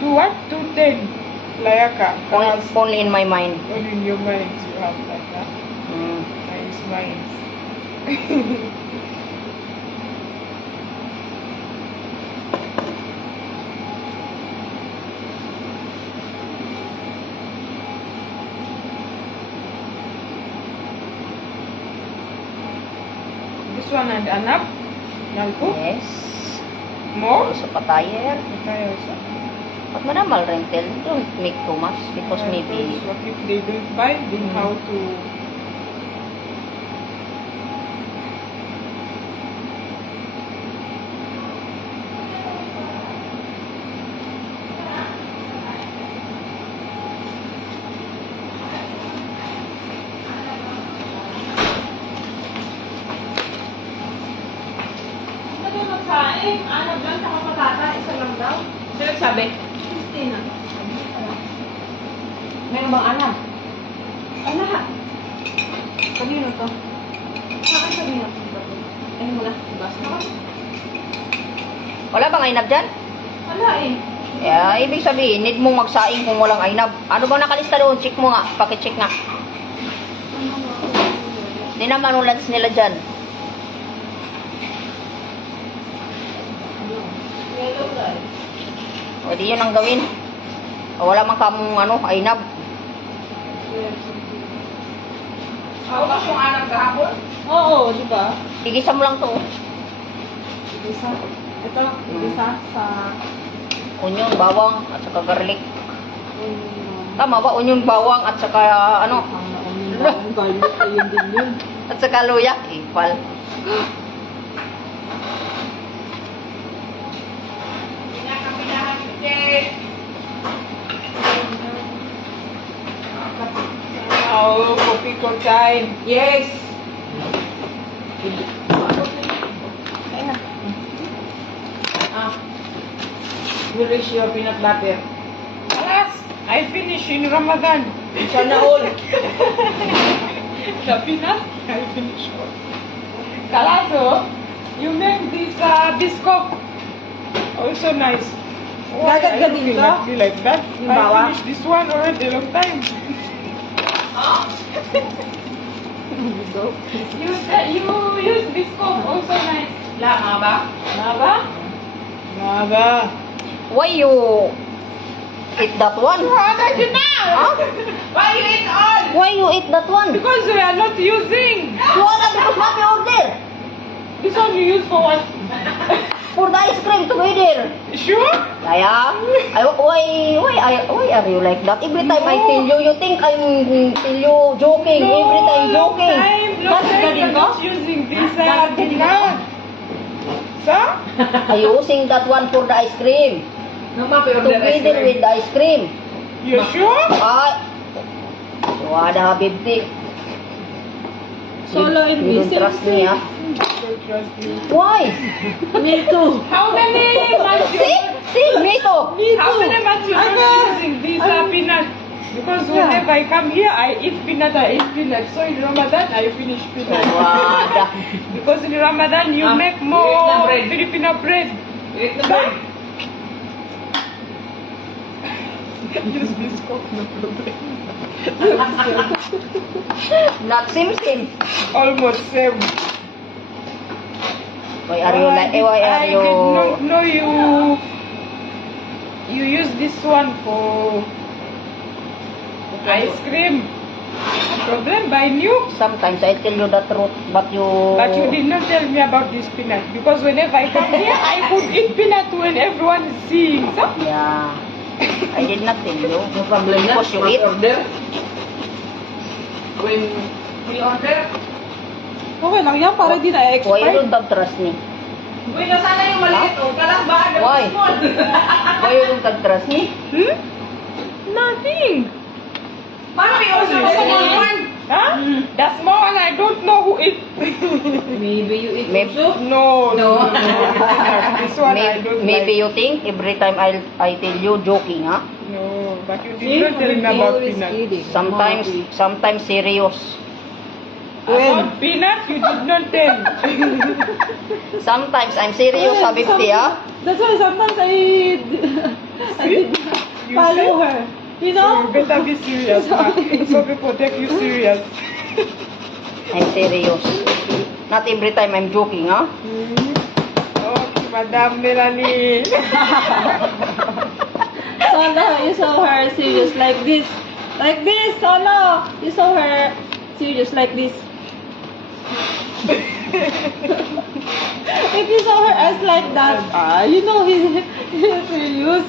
to what? 210. Layaka. Only in my mind. Only in your mind you have like that. Nice minds. This one and enough? Nalko? Yes. More? Also patayer. Okay, also. But manamal rental, don't make too much because maybe So if they don't buy, then how to... Ano dyan sa kapatata, isa lang daw. Sino sabi? Christina. Meron bang alam? Ay, lahat. Kanino to? Saan kanino to? Ayun mo na. Bas na. wala bang ainab dyan? Wala eh. Yeah, ibig sabihin, need mong magsaing kung walang ainab. Ano bang nakalista doon? Check mo nga. Pakicheck nga. Hindi naman ulans nila dyan. O di yun ang gawin. O, wala man kamong ano, ainab. Tapos yung anak kahapon? Oo, di ba? Igisa mo lang to. Isa. Ito, isa sa... Onion, bawang, at saka garlic. Tama ba? Onion, bawang, at saka ano? Ang garlic, ayun din yun. At saka luya. Ipal. Oh, coffee ko time. Yes! Where is your peanut butter? Alas! I finish in Ramadan. Sana all. The peanut, I finish all. Kalaso, you make this biscuit. Also nice. Why Dagat I ka don't din feel ka? like be like that. Yung I bawa? finished this one already a long time. You use biscuit also nice. La, maba? Maba? Maba. Why you eat that one? What you now? Huh? Why you eat all? Why you eat that one? Because we are not using. Wala, because what you order? This one you use for what? For the ice cream together. Sure? Kaya, why are you like that? Every time I tell you, you think I'm tell you joking. Every time joking. Long time you're not using this peanut. So? I using that one for the ice cream. Together with the ice cream. You sure? Ay, wala habibti. Solo and You don't missing. trust me, ah. Don't trust me. Why? Me too. How many months See, me too. How many months you not using this peanut? Because whenever I come here, I eat peanut. So in Ramadan, I finish peanut. Wada. Because in Ramadan, you make more Filipino bread. Use this cup, no problem. Not sim. Almost same. Why are you like? Why are I you? did not know you use this one for ice cream. Problem by new. Sometimes I tell you the truth, but you. But you did not tell me about this peanut because whenever I come here, I could eat peanut when everyone is seeing. So Yeah. I did not tell you. No problem na. Because you eat. Order. When we order. Okay lang yan, para di Why you na-expire. don't have trust me? Uy, nasana yung maliit o? Kalas ba? Why? Why you don't have trust me? nothing. Paano may order na small one? Huh? The small one I don't know who eat. Maybe you eat Maybe- also? No. This one I don't Maybe like. you think every time I tell you joking, huh? No, but you did not tell me about peanut. Sometimes serious. About peanut, you did not tell. Sometimes I'm serious, Habibti, ah. That's why sometimes I did follow her. You know? You better be serious, ma. So people take you serious. I'm serious. Not every time I'm joking, huh? Okay, Madam Melanie. So no, you saw her serious like this. Like this, oh no! You saw her serious like this. If you saw her eyes like that, you know he's serious.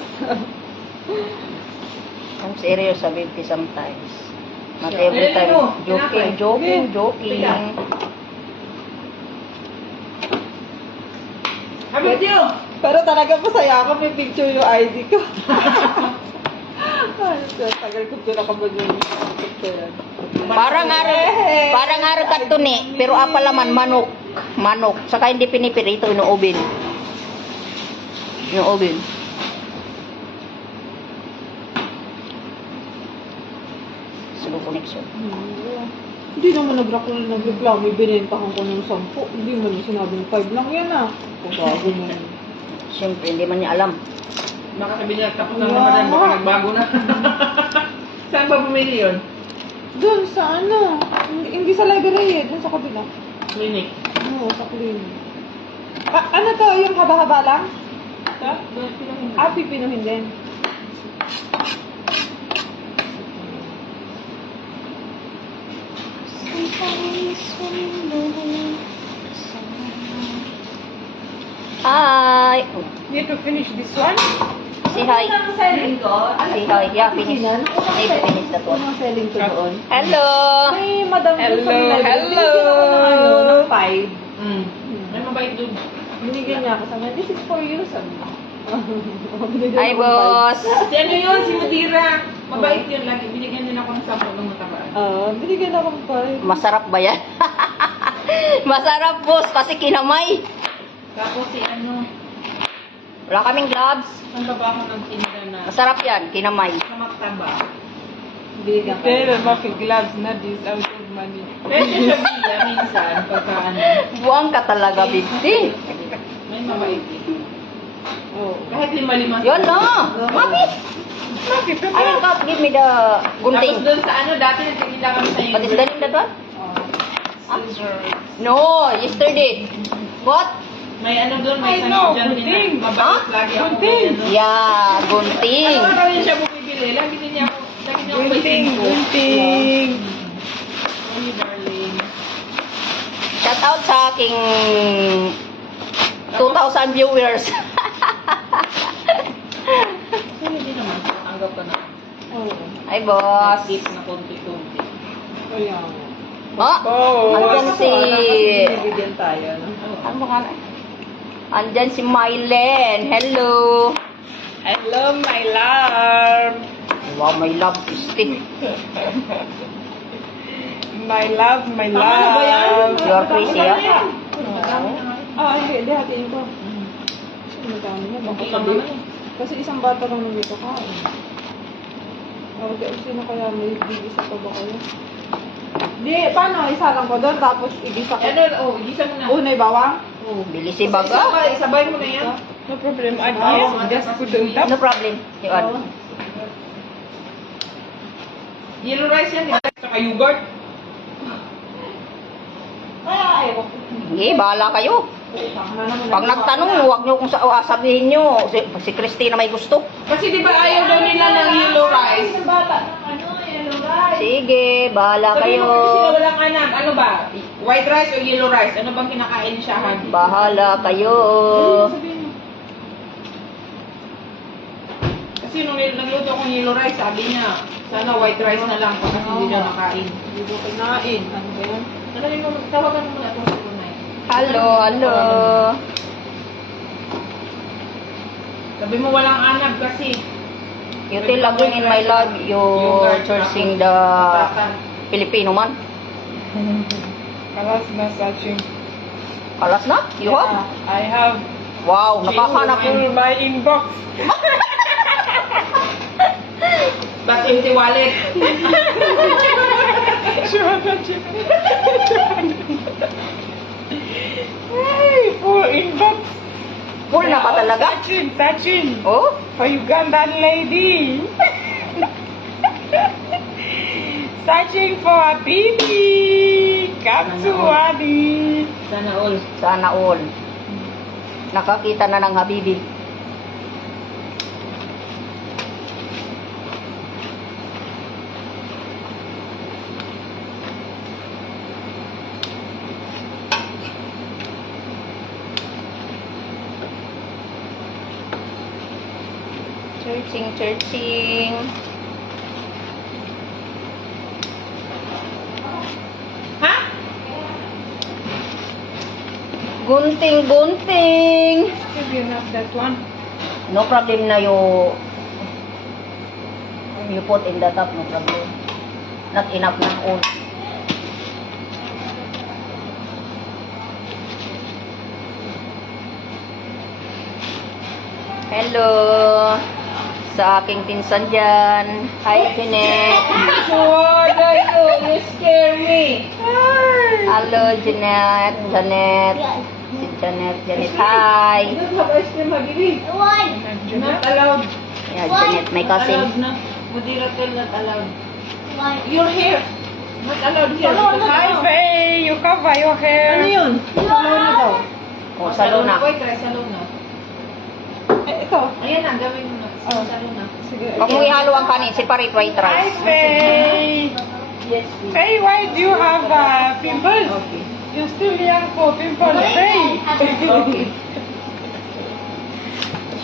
I'm serious, Habibti, sometimes. Not every time. Joking. Pero talaga masaya ako, may picture yung ID ko. Ay, tagal ko pinakabag yung picture yan. Parang araw katuni, pero apa laman, manok. Saka hindi pinipirito, inuubin. Slow connection. Hindi naman nagreklamo, ibinentahan ko ng 10. Hindi man yung sinabing 5 lang yan Kung bago mo yun. Siyempre, hindi man niya alam. Baka sabihin niya, tapos na naman baka nagbago na. Saan ba bumili yun? Doon sa hindi sa library doon sa kabila. Clinic. Oo, sa clinic. Ano to, yung haba-haba lang? Pipinuhin din. Hi! Need to finish this one? Say hi. selling ko? Say hi. Yeah, finish. Ano Need to finish that one. Ang selling ko doon? Hello! May madam doon sa Hello, library. hello. Binigyan ako ng 5. Ay, mabait doon. Binigyan niya ako sa akin. This is for you, sabi niya. Binigyan Hi, ako ng boss! Si ano yun? Si Mudira. Mabait yun lagi. Binigyan din ako ng 10 ng matabaan. 5. Binigyan ako ng 5. Masarap ba yan? Masarap, boss, kasi kinamay. Tapos si ano, Wala kaming gloves. saan ba ako nagtinda na Masarap yan, kinamay. sa maktaba? Binigyan ko. Tell them about gloves, not this out of money. Pwede siya bila minsan pagka ano, Buwang ka talaga, Bibti. may mabait eh. Oo. Kahit 5-5. Yun na! Mami! Ayun ka, give me the Tapos gunting. doon sa ano, dati nagtitinda kami sa What is the name that one? Scissors. No, yesterday. What? May ano doon, may I know, dyan din gunting. na mabait lagi ako. Gunting. May ano. Yeah, gunting. Ano ba rin siya bumibili? Lagi din niya ako, lagi niya ako may Gunting, tempo. gunting. Ay, darling. Shout out sa aking 2,000 viewers. So, hindi naman. Tanggap ka na. Oo. Hi, boss. Gift na konti-konti. Kaya. Oh, andyan si... Bibigyan tayo, no? Ano ba ka na? Andyan si Mylen. Hello. Hello, my love. Wow, my love is thick. My love, my Tama na ba yan? love. You are crazy, ah? Hindi, hatiin ko. Madami niya, baka Okay lang sabi. naman eh. Kasi isang bata lang nandito kain. Sino kaya may bigisa pa ba kayo? Di, paano? Isa lang ko doon, tapos igisa ko. Ano, oh, igisa mo na. Unay bawang? Bilisi baga. Isabay mo na yan. No problem. Add this. Just put on top. No problem. You add. Yellow rice yan, di ba? Saka yogurt. Ayaw. Sige, bahala kayo. Pag nagtanong, huwag nyo kung sabihin nyo, si Christina may gusto. Kasi di ba ayaw daw nila ng yellow rice? Isang bata ng yellow rice. Sige, bahala Sabi kayo. mo kasi sila walang anak. Ano ba? White rice o yellow rice? Ano bang kinakain siya? Bahala kayo. Kasi nung nagluto akong yellow rice, sabi niya, sana white rice na lang kasi hindi na makain. Hindi ko kinain. Ano ba yan? Tawagan mo na ito sa tunay. Hello. Sabi mo walang anak kasi. You tell again in my love, you choosing the Filipino man. Kalas na searching. Kalas na? You have? I have. Wow, nakahanap Full my inbox. But empty wallet. Hey, full inbox. Full na ba talaga? Searching. Oh? For Ugandan lady. Searching for a baby. Come to Wadi. Sana all. Sana all. Nakakita na ng habibi. Searching. Ha? Gunting. Maybe you have that one. No problem na you put in the top, no problem. Not enough na all. Hello sa aking pinsan dyan. Hi, Jeanette. What are you? You scare me. Hello, Jeanette. Si Janet. Hi. You don't have ice cream, Habibi. Not allowed. Yeah, Janet, may Not cousin. allowed na. Moderator not allowed. Your hair. Not allowed here. Hi, Faye. You cover your Ano hair. yun? Salona daw. O, salona. Boy, try salona. Ito. Ayan na, gawin mo na. Salona. Sige. Huwag mo ihalo ang kanin. Separate white Hi, rice. Faye. Yes, please. Faye, why do you have pimples? Okay. You're still young for pimples, Faye. Okay.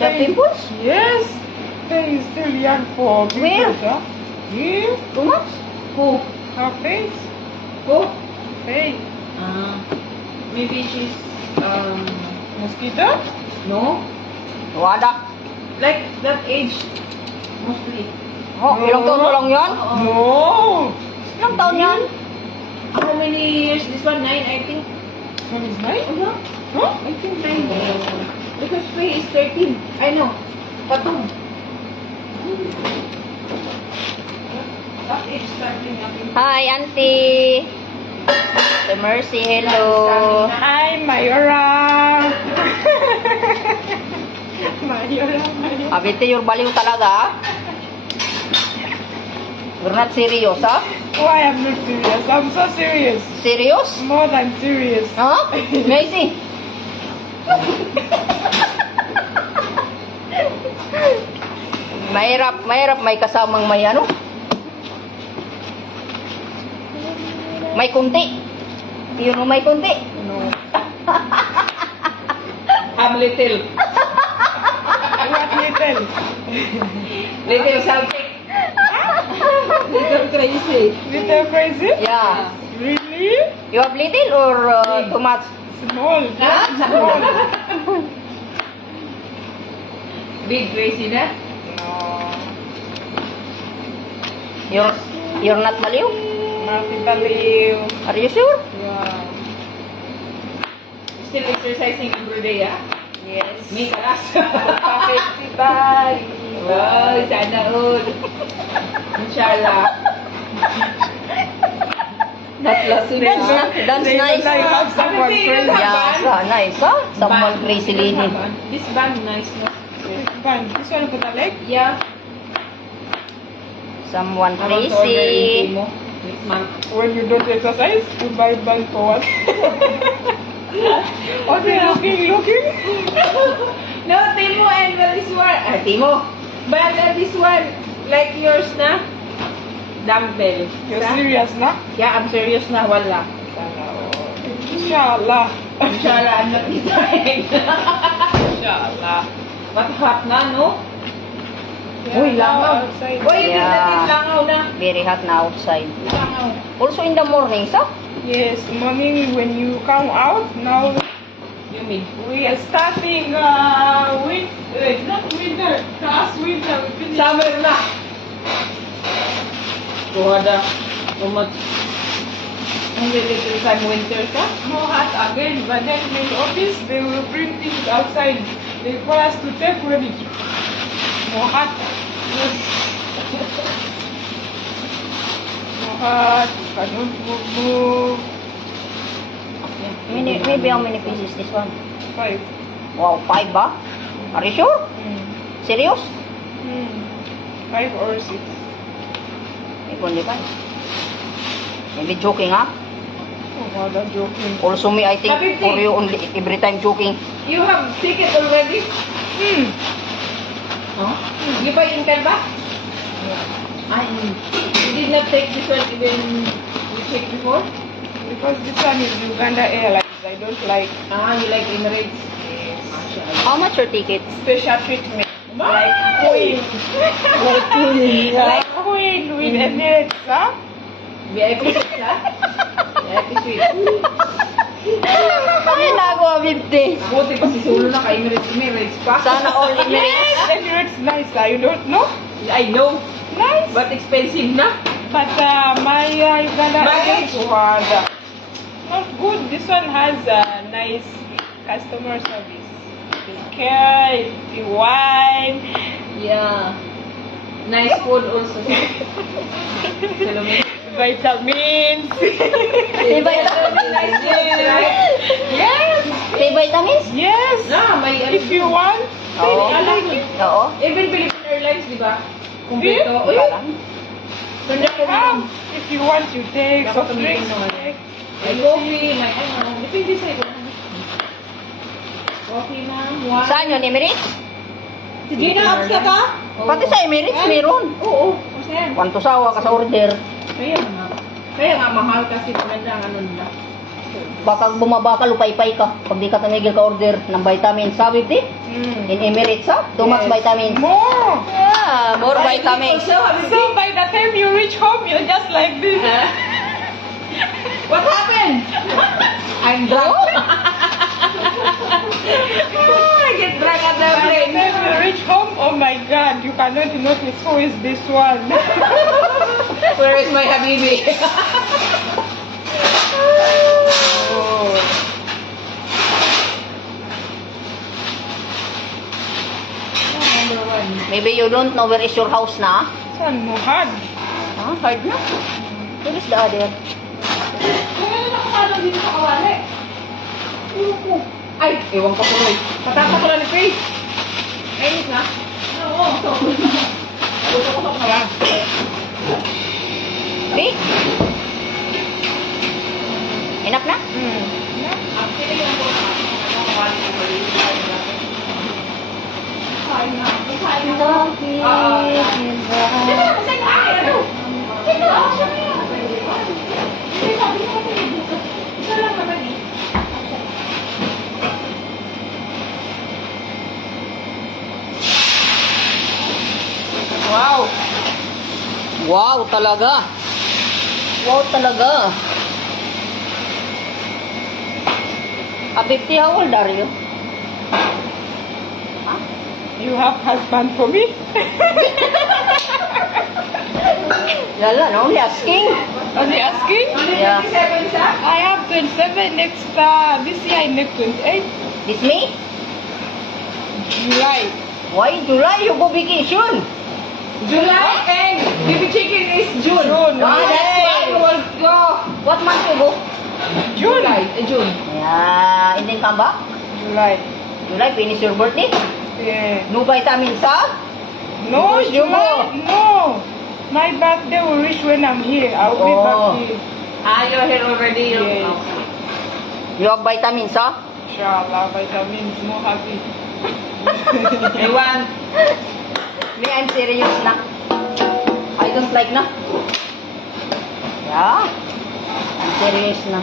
Siya pimples? Yes. Faye is still young for Where? pimples, huh? Here. Too much? Who? Her face. Who? Faye. Maybe she's, Mosquito? no? Wala. Like that age, mostly. Oh, ilang taon mo lang yan? No. Ilang taon yan? How many years? This one, 9, I think. What is mine? Oh, yeah. Huh? I think 9. Because Faye is 13. I know. Patong. That age starting up in Hi, Auntie. The Mercy, hello. Hi, Mayora. Mayora. Abite, you're baliw talaga, ah. You're not serious, ha? Why I'm not serious? I'm so serious. Serious? More than serious. Ha? Macy? Mahirap may kasamang may ano? May kunti. Yun mo may kunti. No. I'm little. What little? Little salty. Little crazy. Little crazy? Yeah. Really? You have little or too much? Small. Ah, Small. Big crazy na? No. You're not baliw? Mati baliw. Are you sure? Yeah. Still exercising every day, ah? Yes. Me, kalas. Perfect si Bali. Wow, sana all. Inshallah. That's nice. I have someone crazy. Yeah, nice, ha? Someone crazy lady. This band, nice, no? Fine. This one put a leg. Yeah. Someone I want to order in crazy. Timo next month. When you don't exercise, you buy band for what? Okay, looking. No, Timo and this one. Timo. But this one, like yours na? Dumbbell. You're serious, na? Yeah, I'm serious na. Wala. Inshallah. Inshallah, I'm not design. Inshallah. But hot na, no? Yeah, Uy, langaw. outside. Uy, you Yeah. did that langaw na. Very hot na outside. Langaw. Also in the morning, so? Yes, morning when you come out, now You mean? we are starting not winter, last winter we finish. Summer na. Tuhada. Umat. Ang little time winter ka? More hot again, but then in the office they will bring things outside. They call us to take ready. More hot. More hot, cannot move. Maybe how many pieces this one? 5. Wow, 5 ba? Are you sure? Serious? 5 or 6. Hindi pa. Maybe joking, ha? Oh God, I'm joking. Also me, I think, Kapit, for you only, every time joking. You have ticket already? Hmm. Huh? You buy in Canva? You did not take this one even you checked before? Because this one is Uganda Airlines. I don't like You like Emirates? Mashallah. How much your ticket? special treatment. Like Queen. Like queen, Like Queen with Emirates, huh? VIP suite, ha? VIP suite. Ay, nago, 50. Buti pa si Solo na ka-Emirates pa. Sana all Emirates. Yes, Emirates nice. You don't know? I know, Nice. but expensive na. But my Uganda My agent was not good. This one has nice customer service. The care, the wine. Yeah. Nice food also. Salome. Vitamins. May vitamins. Nice food, right? Yes. May vitamins? Yes. No, may If you want. Oo. I like it. Oo. Even Philippine Airlines, di ba? Kumpleto. Yeah. Uy, Parang. ganda ko Come. If you want, you take Dapat soft drinks. tumitin mo. Take. May coffee, may ano. Depende sa'yo. Coffee na, wine. Saan yun, Emirates? Hindi na upsa ka? Pati sa Emirates, meron. Oo. Kasi yan. Kwanto sawa ka sa order. Kaya nga. Kaya nga mahal kasi maganda ang ano nila. Baka bumaba ka, lupay-pay ka. Pag di ka tumigil ka order ng vitamins. Sabi di, in Emirates, ha? Too much vitamins. More. Yeah, more vitamins. Also, So by the time you reach home, you're just like this. what happened? I'm drunk. I get drunk at the By the plane. time you reach home, oh my God, you cannot notice who is this one. Where is my habibi? Oh. Number one. Maybe you don't know where is your house na. Saan mo hard? Huh? Hard na. Where is the other? Kung ano nakakala dito sa kawali? Ay, ewan ko tuloy. Patata ko lang ni Faith. Ayos na? Oo. Gusto ko sa Yeah. See? Enough na? Actually, yung po na kawali ko mali. Kain na. Kain na. Sino? Sino? Ay, ano? Sino? Sabi ko kasi bukas. Isa lang naman eh. Wow. Wow, talaga. Wow, talaga. 50, how old are you? Huh? You have husband for me? Lala, no? Only asking. Only asking? Only Yeah. 27 siya? I have 27 next, this year I make 28. This me? July. Why July? You go vacation. July and baby chicken is June. June. Ah, that's why you will go. What month you go? June. June. Yeah, and then come back. July. July, finish your birthday. Yeah. No vitamins, ha? No, Because you July. No. My birthday will reach when I'm here. I will be Oh. back here. You're here already. Yes. You have vitamins, ha? Inshallah, vitamins, more happy. Ewan. Me, I'm serious na. I don't like na. Yeah. I'm serious na.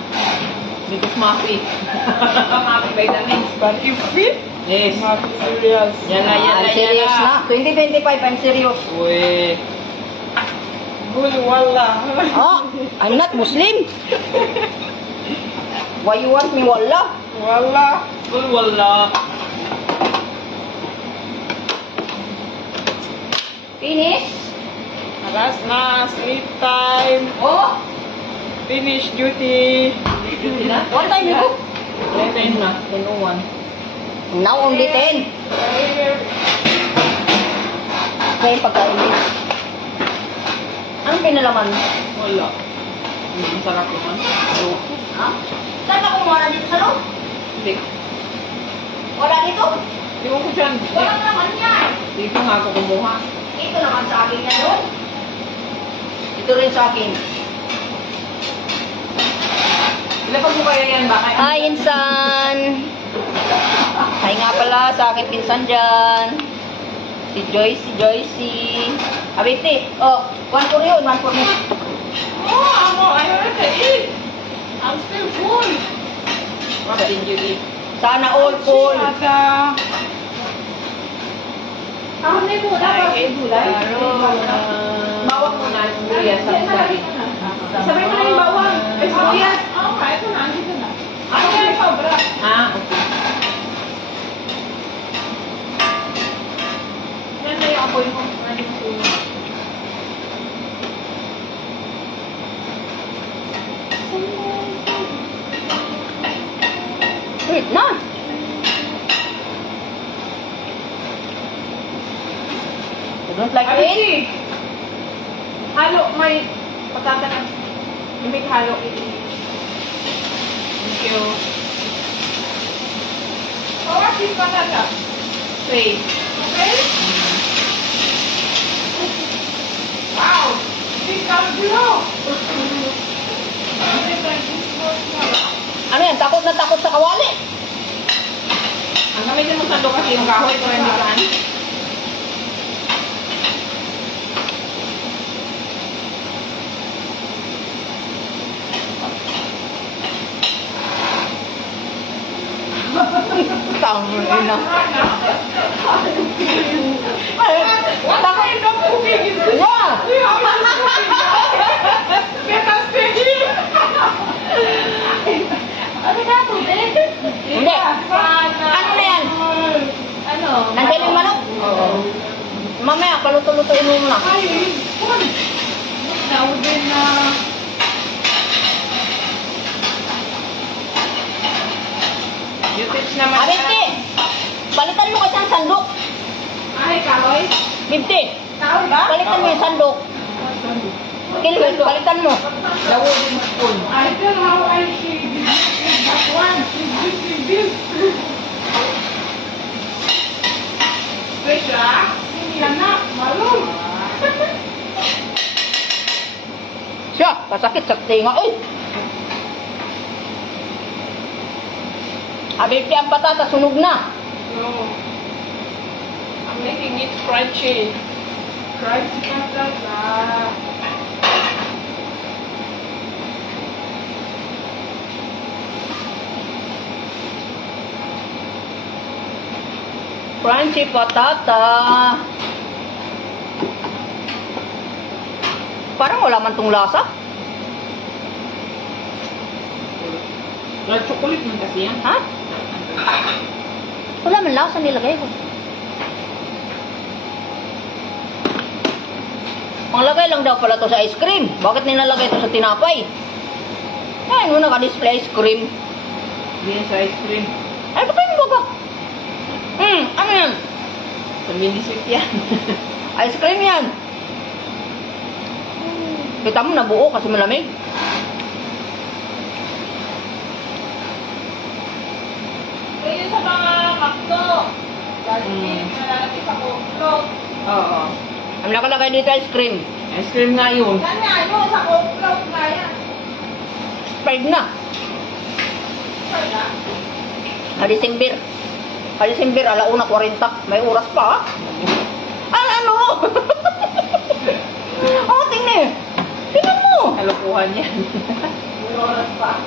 Because Mafi. Mafi vitamins. But you fit? Yes. Not serious. Yan na, yan I'm na, yan serious na. na. 2025, I'm serious. Uy. Good wallah. Ah, I'm not Muslim. Why you want me, wallah? Wallah. Uy, wala. Finish? Alas na, sleep time. Oh, Finish duty. Duty na? what time you go? 11 na. 10:01. Now only 10. Kaya pagkain din. Anong pinalaman? Wala. Ang sarap naman. Ha? Saan ka kumuha na dito sa loob? Hindi. Wala dito? Tingnan ko dyan. Wala naman yan. Dito nga ako kumuha. Ito naman sa akin yan doon. Ito rin sa akin. Ilapag mo kaya yan baka. Hi, Insan! Hi nga pala sa aking pinsan dyan. Si Joycey. Abiti, oh, one for you, one for me. Oh, I already eat. I'm still full. What did you eat? Sana all full. Ako na yung muna. Gulay. Bawang muna, sibuyas sa sabi. Sabay mo na yung bawang. Ay, sibuyas. Ito na, andito na. Ano yung sobra? Ah, okay. Yan na yung apoy mo. Ano yung sulo. Wait na. You don't like it? Abiti! Halo, may patata na. May halo. Thank you. Oh, what's this patata? Wait. Okay? Wow! This comes below. Ano yan? Takot na takot sa kawali. Ang gamitin mo sando kasi yung kahoy kung hindi saan. Tangin na. What kind of cooking is this? Yeah! See how it is cooking? Let us take it. Ano na, tubig? Hindi. Ano na yan? Ano? Nandiyan yung manok? Oo. Mamaya, paluto-lutuin mo muna. Ay, fun. Naudin na. You teach naman Abiti! Palitan mo kasi ang sandok. Ay, kahoy. 50. Kahoy ba? Palitan mo yung sandok. Kilwin, palitan mo. The wooden spoon. I tell how I see that one. Is this. Trisha, hindi anak, malul. Siya, kasakit sa tinga. Uy! Abiti ang patata, sunog na. No. I'm making it crunchy. Crunchy patata. Crunchy patata. Parang wala man tong lasa. Well, chocolate man kasi yan. Ha? Wala man lasa nilagay ko. Panglagay lang daw pala to sa ice cream. Bakit nilalagay to sa tinapay? Ay, no, naka-display ice cream. Hindi yan sa ice cream. Ay, ba't tayo baga? Ano yan? Sa minisip yan. Ice cream yan. Kita mo, nabuo kasi malamig. Ayun sa mga makto. Lalaki, malalaki sa coke. Oo. Ang nakalagay dito ice cream. Ice cream nga yun. Yan nga, yun sa coke nga yan. Expired na. Sorry na. December. December, 1:40. May oras pa, ha? Ano? Oh, tingnan. Tingnan mo. Kalokohan yan. May oras pa.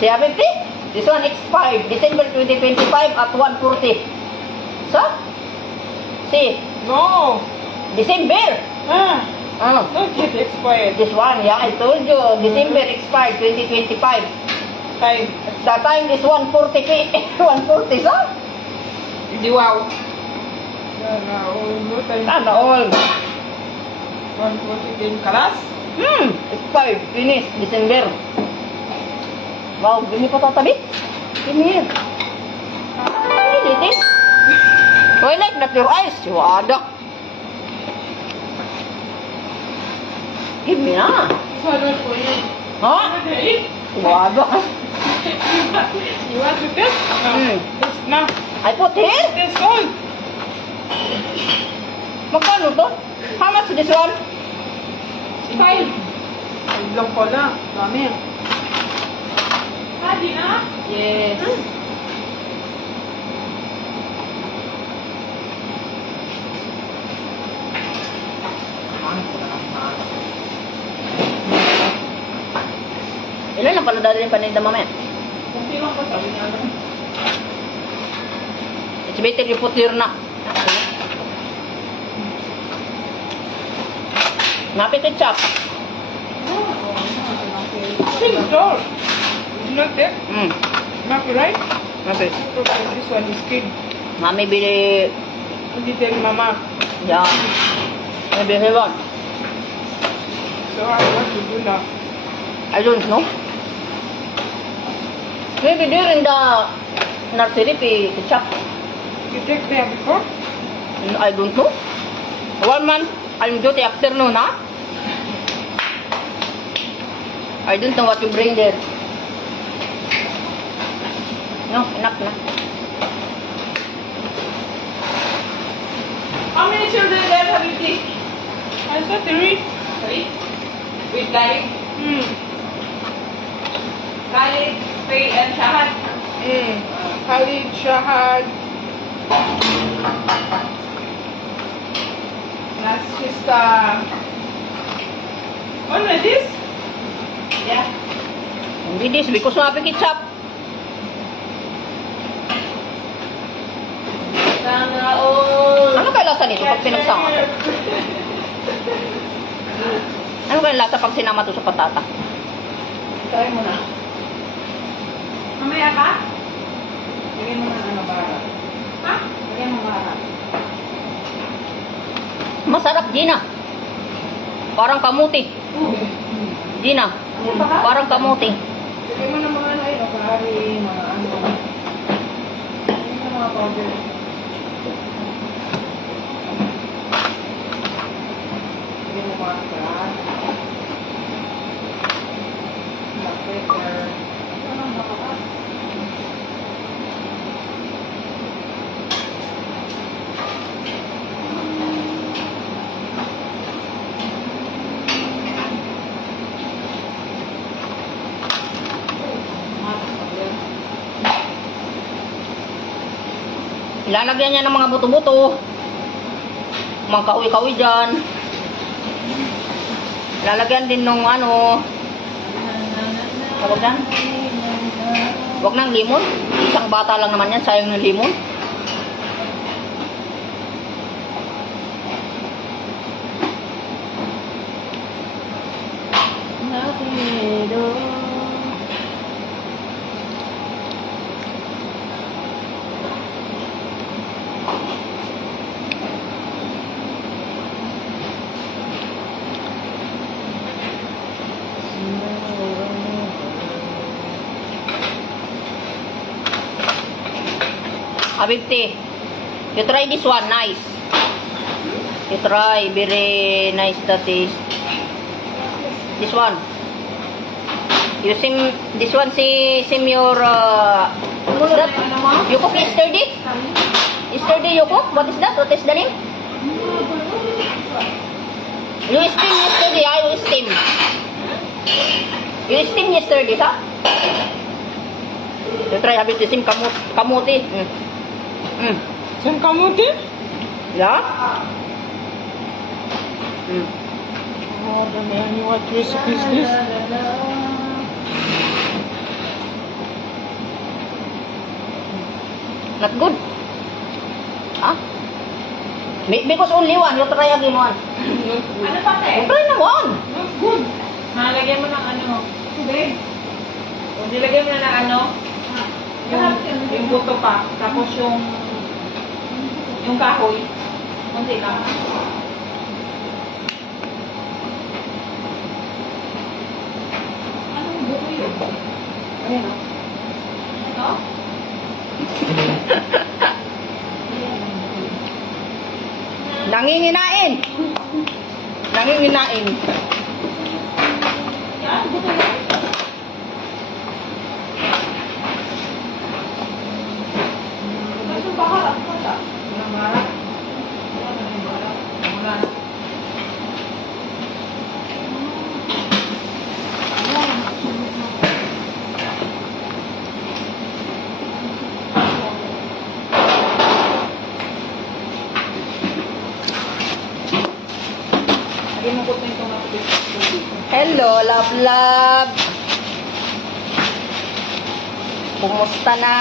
Siya, 50? This one expired. December 2025 at 1:40. So? See? No. December. Ano? Don't get expired. This one, yeah, I told you. December expired 2025. Time. The time is 1:40 1:40, so? Hindi wow. Yan na, no time. Sana all. 140 din kalas. Expired. Finish. December. Wow, hindi pa tatabi. Give me here. Really, this? Oh, I like that your eyes. Wada. Give me na. Sorry for you. Ha? Okay. Wada. You want to test? No. Test na. I put here. Test all. Magkano to? How much this one? 5. Ilang pala. Dami. Ah, di na? Yes. Ilan lang pala dali yung paninda mamaya? Kunti lang ba sabi niya? It's better you put your na. Napit ketchup. Same store. It's not there. Not right? Napit. Okay, this one is kid. Mami bili. Hindi tell mama. Yan. May bili one. So I what to do now? I don't know. Maybe there in the nursery pay ketchup. You take there before? I don't know. 1 month, I'm duty afternoon, ha? I don't know what to bring there. No, enough na. How many children there have you teach? I saw three. 3? With Khalid? Khalid, Faye, and Shahad. Khalid, Shahad. That's just only this? Yeah. Hindi this because mapi ketchup. Sana all. Ano kaya lasa nito pag pinagsama to? Ano kaya lasa pag sinama to sa patata? Try mo na. Mamaya ka? Lagyan mo na ano, bara. Ha? Lagyan mo bara. Masarap, Gina. Parang kamuti. Gina, parang kamuti. Lagyan mo na mga ano, ayun, kari, mga ano. Ayun na mga powder. Lagyan mo mga krat. Black pepper. Ano ang mga ka? Ilalagyan niya ng mga buto-buto. Mga kahoy-kahoy dyan. Lalagyan din ng ano. Tawag dyan? Huwag ng limon. Isang bata lang naman yan. Sayang ng limon. Habibti, you try this one, nice. You try, very nice that is. This one. You sim, this one sim your, what's that? You cook yesterday? Yesterday you cook? What is that? What is the name? You steam yesterday, you steam. You steam yesterday, ha? You try, Habibti, sim kamuti. Some kamuti? Yeah? Oh, the man, what recipe is this? Not good. Ah? Because only one, you try again one. Ano pa, te? You try na one. That's good. Nalagyan mo ng ano, tubig. O, nilagyan mo na ng ano, yung buto pa. Tapos yung kahoy. Kunti lang. Anong buto yun? Ayan o. Ito? Nanginginain. Nanginginain. Yan, buto yun. Kasi baharap ko ta. Walang baharap. Wala na. Ginukot na yung tomato paste. Hello, love, love. Kumusta na?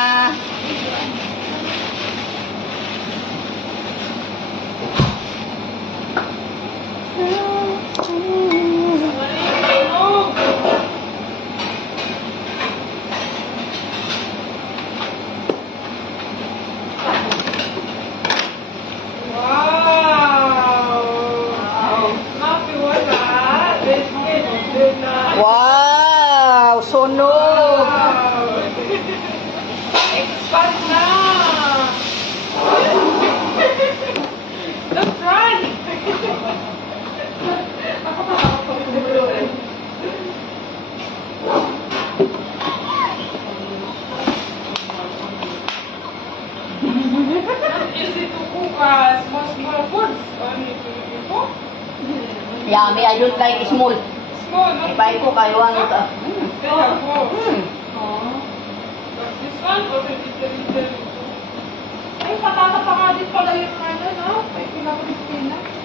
Wow! Napi, wala. Biscuit, na. Wow, sunog. Wow! Expand na! Let's run! Ako pa ako easy to cook small foods. You cook? Yummy, I don't like small. Small, not If I cook, I want They are both. Oh. But this one, already little. Ay, patata pa nga din pala yung ano, no? Ay, pinaka-Christina.